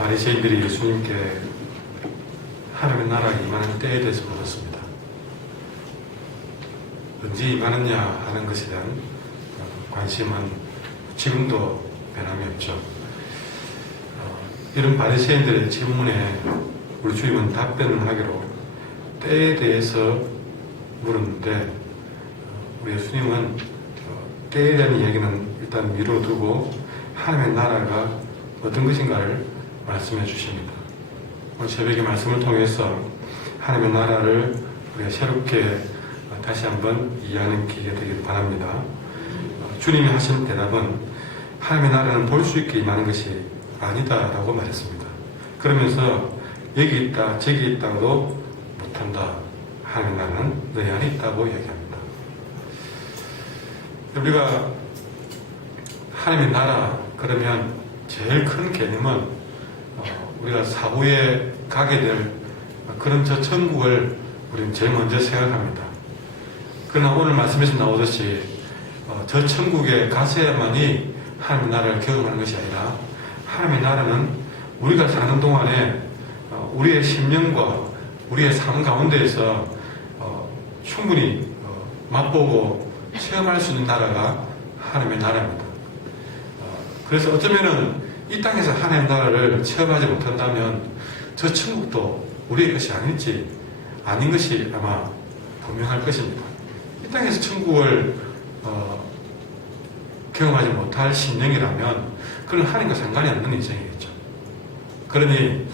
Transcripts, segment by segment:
바리새인들이 예수님께 하나님의 나라가 임하는 때에 대해서 물었습니다. 언제 임하느냐 하는 것에 대한 관심은 지금도 변함이 없죠. 이런 바리새인들의 질문에 우리 주님은 답변을 하기로 때에 대해서 물었는데, 우리 예수님은 때에 대한 이야기는 일단 미뤄두고 하나님의 나라가 어떤 것인가를 말씀해 주십니다. 오늘 새벽의 말씀을 통해서 하나님의 나라를 우리가 새롭게 다시 한번 이해하는 기회가 되기를 바랍니다. 주님이 하신 대답은 하나님의 나라는 볼 수 있게 임하는 것이 아니다라고 말했습니다. 그러면서 여기 있다 저기 있다고도 못한다. 하나님의 나라는 너희 안에 있다고 얘기합니다. 우리가 하나님의 나라 그러면 제일 큰 개념은 우리가 사후에 가게 될 그런 저 천국을 우리는 제일 먼저 생각합니다. 그러나 오늘 말씀에서 나오듯이 저 천국에 가서야만이 하나님의 나라를 경험하는 것이 아니라, 하나님의 나라는 우리가 사는 동안에 우리의 심령과 우리의 삶 가운데에서 충분히 맛보고 체험할 수 있는 나라가 하나님의 나라입니다. 그래서 어쩌면은 이 땅에서 하나님의 나라를 체험하지 못한다면 저 천국도 우리의 것이 아닌 것이 아마 분명할 것입니다. 이 땅에서 천국을 경험하지 못할 심령이라면 그건 하나님과 상관이 없는 인생이겠죠. 그러니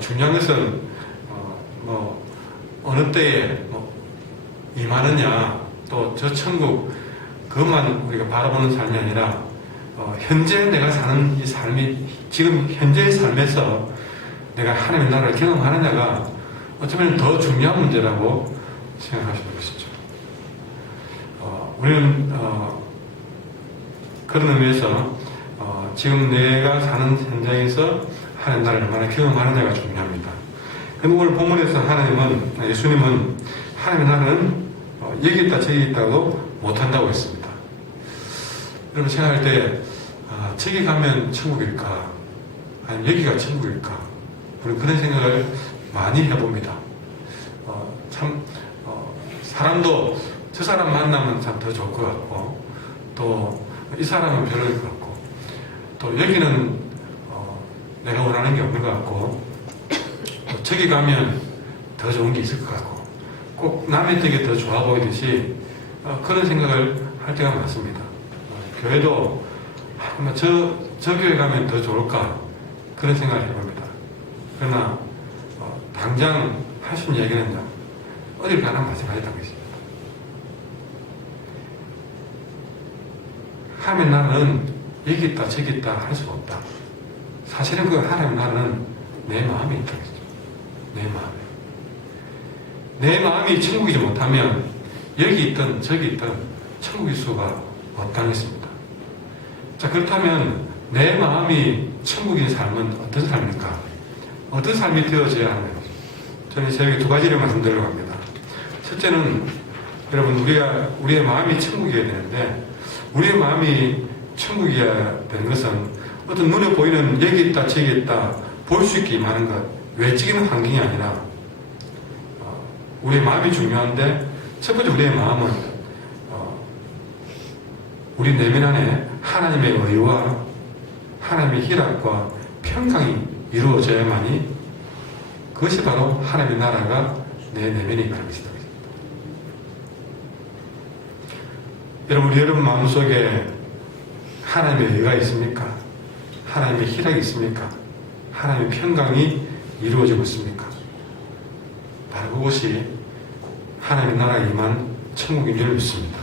중요한 것은 어느 때에 임하느냐, 또 저 천국 그것만 우리가 바라보는 삶이 아니라 현재 내가 사는 이 삶이, 지금 현재의 삶에서 내가 하나님의 나라를 경험하느냐가 어쩌면 더 중요한 문제라고 생각할 수 있죠. 우리는 그런 의미에서 지금 내가 사는 현장에서 하나님 나라를 얼마나 경험하느냐가 중요합니다. 그런데 오늘 본문에서 예수님은 하나님의 나라는 여기 있다 저기 있다고 못한다고 했습니다. 여러분 생각할 때 저기 가면 천국일까? 아니면 여기가 천국일까? 우리는 그런 생각을 많이 해봅니다. 사람도 저 사람 만나면 참 더 좋을 것 같고, 또 이 사람은 별로일 것 같고, 또 여기는 내가 원하는 게 없는 것 같고, 또 저기 가면 더 좋은 게 있을 것 같고, 꼭 남의 덕에 더 좋아 보이듯이 그런 생각을 할 때가 많습니다. 교회도 저 교회 가면 더 좋을까, 그런 생각을 해봅니다. 그러나 당장 할 수 있는 얘기는 어딜 가나 마찬가지라고 있습니다. 하나님의 나라는 여기 있다 저기 있다 할 수가 없다. 사실은 그 하나님의 나라는 내 마음에 있다. 내 마음에. 내 마음이 천국이지 못하면 여기 있든 저기 있든 천국일 수가 없다는 것입니다. 자, 그렇다면 내 마음이 천국인 삶은 어떤 삶입니까? 어떤 삶이 되어져야 하는 것입니까? 저는 새벽에 두 가지를 말씀드리려고 합니다. 첫째는 여러분, 우리의 마음이 천국이어야 되는데, 우리의 마음이 천국이어야 되는 것은 어떤 눈에 보이는 여기 있다 저기 있다 볼 수 있게 임하는 것, 외적인 환경이 아니라 우리의 마음이 중요한데, 첫 번째 우리의 마음은 우리 내면 안에 하나님의 의와 하나님의 희락과 평강이 이루어져야만이, 그것이 바로 하나님의 나라가 내 내면에 임하는 것이다. 여러분 마음속에 하나님의 의가 있습니까? 하나님의 희락이 있습니까? 하나님의 평강이 이루어지고 있습니까? 바로 그것이 하나님의 나라에 임한 천국인 줄 믿습니다.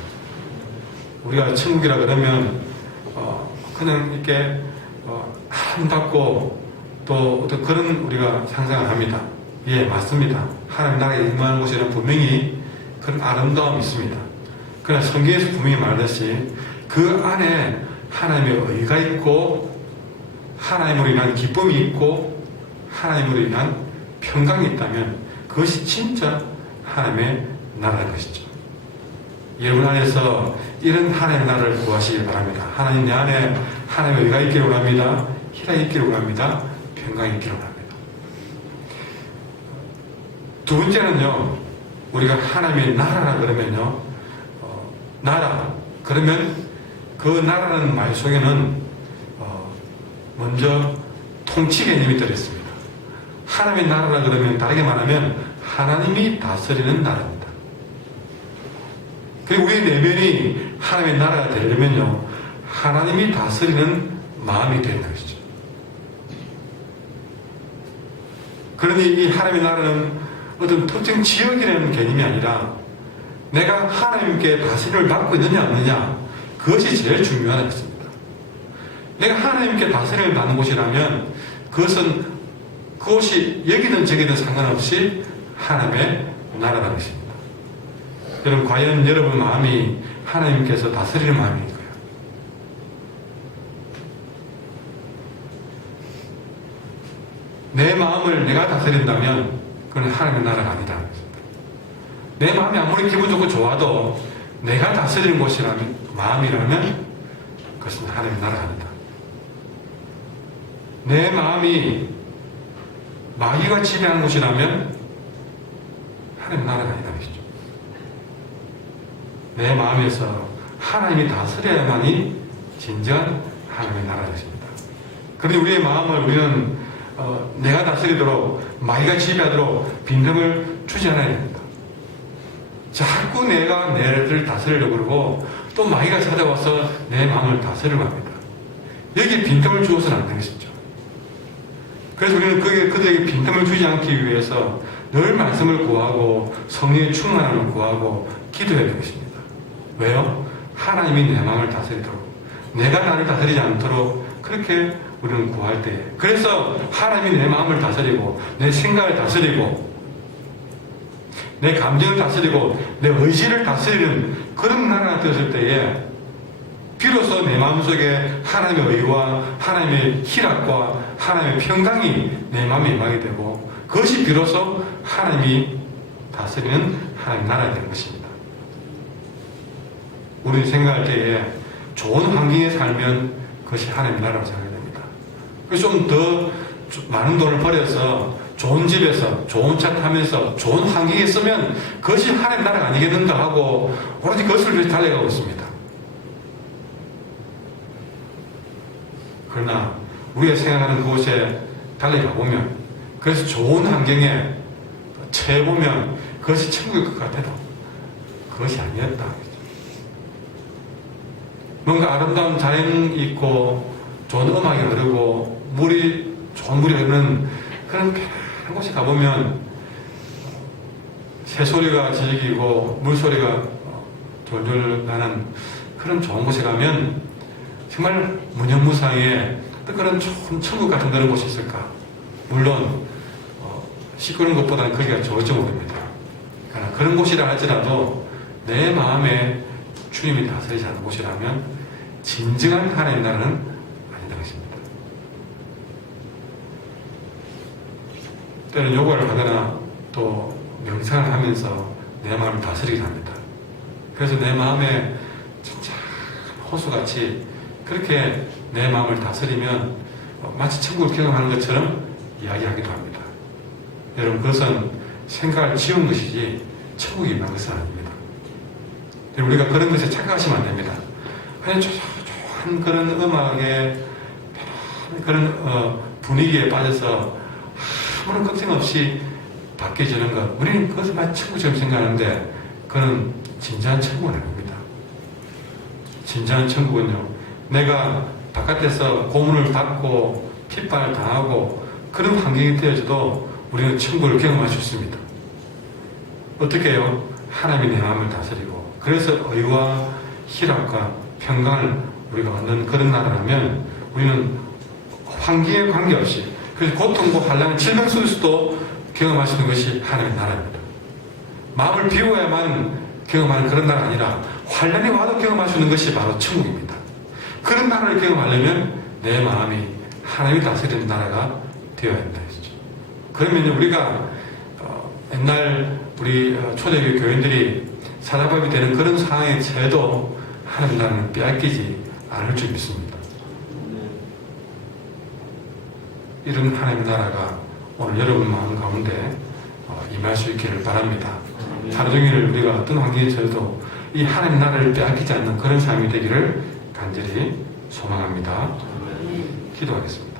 우리가 천국이라 그러면 그냥 이렇게 아름답고 또 어떤 그런 우리가 상상을 합니다. 예, 맞습니다. 하나님 나라에 임하는 곳에는 분명히 그런 아름다움이 있습니다. 그러나 성경에서 분명히 말하듯이 그 안에 하나님의 의가 있고, 하나님으로 인한 기쁨이 있고, 하나님으로 인한 평강이 있다면 그것이 진짜 하나님의 나라인 것이죠. 여러분 안에서 이런 하나님의 나라를 구하시기 바랍니다. 하나님 내 안에 하나님의 의가 있기를 원합니다. 희락이 있기를 원합니다. 평강이 있기를 바랍니다. 두 번째는요, 우리가 하나님의 나라라 그러면요, 나라 그러면 그 나라는 말 속에는 먼저 통치 개념이 들어있습니다. 하나님의 나라라 그러면 다르게 말하면 하나님이 다스리는 나라입니다. 그리고 우리 내면이 하나님의 나라가 되려면요, 하나님이 다스리는 마음이 되는 것이죠. 그러니 이 하나님의 나라는 어떤 특정 지역이라는 개념이 아니라 내가 하나님께 다스림을 받고 있느냐 없느냐, 그것이 제일 중요한 것입니다. 내가 하나님께 다스림을 받는 곳이라면 그것이 여기든 저기든 상관없이 하나님의 나라라는 것입니다. 여러분, 과연 여러분 마음이 하나님께서 다스리는 마음일까요? 내 마음을 내가 다스린다면 그건 하나님의 나라가 아니다. 내 마음이 아무리 기분 좋고 좋아도 내가 다스리는 곳이라면, 마음이라면 그것은 하나님의 나라가 아니다. 내 마음이 마귀가 지배하는 곳이라면 하나님의 나라가 아니다. 내 마음에서 하나님이 다스려야만이 진정한 하나님의 나라가 것입니다. 그런데 우리의 마음을 우리는 내가 다스리도록, 마귀가 지배하도록 빈틈을 주지 않아야 됩니다. 자꾸 내가 내를 다스리려고 그러고 또 마귀가 찾아와서 내 마음을 다스리려고 합니다. 여기에 빈틈을 주어서는 안 되는 것이죠. 그래서 우리는 그들에게 빈틈을 주지 않기 위해서 늘 말씀을 구하고 성령의 충만함을 구하고 기도해야 되는 것입니다. 왜요? 하나님이 내 마음을 다스리도록, 내가 나를 다스리지 않도록 그렇게 우리는 구할 때에, 그래서 하나님이 내 마음을 다스리고 내 생각을 다스리고 내 감정을 다스리고 내 의지를 다스리는 그런 나라가 되었을 때에 비로소 내 마음속에 하나님의 의와 하나님의 희락과 하나님의 평강이 내 마음에 임하게 되고, 그것이 비로소 하나님이 다스리는 하나님의 나라가 되는 것입니다. 우리는 생각할 때에 좋은 환경에 살면 그것이 하나님의 나라라고 생각이 됩니다. 그래서 좀 더 많은 돈을 벌여서 좋은 집에서 좋은 차 타면서 좋은 환경에 있으면 그것이 하나님의 나라가 아니겠는가 하고 오로지 그것을 위해서 달려가고 있습니다. 그러나 우리가 생각하는 그곳에 달려가 보면, 그래서 좋은 환경에 처해 보면 그것이 천국일 것 같아도 그것이 아니었다. 뭔가 아름다운 자연이 있고 좋은 음악이 흐르고 좋은 물이 흐르는 그런 편한 곳에 가보면 새소리가 즐기고 물소리가 졸졸 나는 그런 좋은 곳에 가면 정말 무념무상의 그런 좋은 천국 같은 그런 곳이 있을까? 물론 시끄러운 것보다는 거기가 좋을지 모릅니다. 그러나 그런 곳이라 할지라도 내 마음에 주님이 다스리지 않는 곳이라면 진정한 하나님의 나라는 아니다 것입니다. 때는 요구를 하거나 또 명상을 하면서 내 마음을 다스리게 합니다. 그래서 내 마음에 진짜 호수같이 그렇게 내 마음을 다스리면 마치 천국을 경험하는 것처럼 이야기하기도 합니다. 여러분, 그것은 생각을 지운 것이지 천국이 임한 것은 아닙니다. 우리가 그런 것에 착각하시면 안 됩니다. 그냥 조용한 그런 음악에 그런 분위기에 빠져서 아무런 걱정 없이 바뀌어지는 것, 우리는 그것을 마치 천국처럼 생각하는데 그건 진정한 천국은 아닙니다. 진정한 천국은요, 내가 바깥에서 고문을 받고 핍박을 당하고 그런 환경이 되어져도 우리는 천국을 경험할 수 있습니다. 어떻게 해요? 하나님이 내 마음을 다스리고, 그래서 의와 희락과 평강을 우리가 얻는 그런 나라라면 우리는 환경에 관계없이, 그래서 고통과 환난, 질병 속에서도 경험할 수 있는 것이 하나님의 나라입니다. 마음을 비워야만 경험하는 그런 나라가 아니라 환난이 와도 경험할 수 있는 것이 바로 천국입니다. 그런 나라를 경험하려면 내 마음이 하나님이 다스리는 나라가 되어야 한다 했죠. 그러면 우리가 옛날 우리 초대교회 교인들이 사자밥이 되는 그런 상황에 처해도 하나님 나라는 빼앗기지 않을 줄 믿습니다. 이런 하나님의 나라가 오늘 여러분 마음 가운데 임할 수 있기를 바랍니다. 하루 종일 우리가 어떤 환경에 처해도 이 하나님의 나라를 빼앗기지 않는 그런 삶이 되기를 간절히 소망합니다. 기도하겠습니다.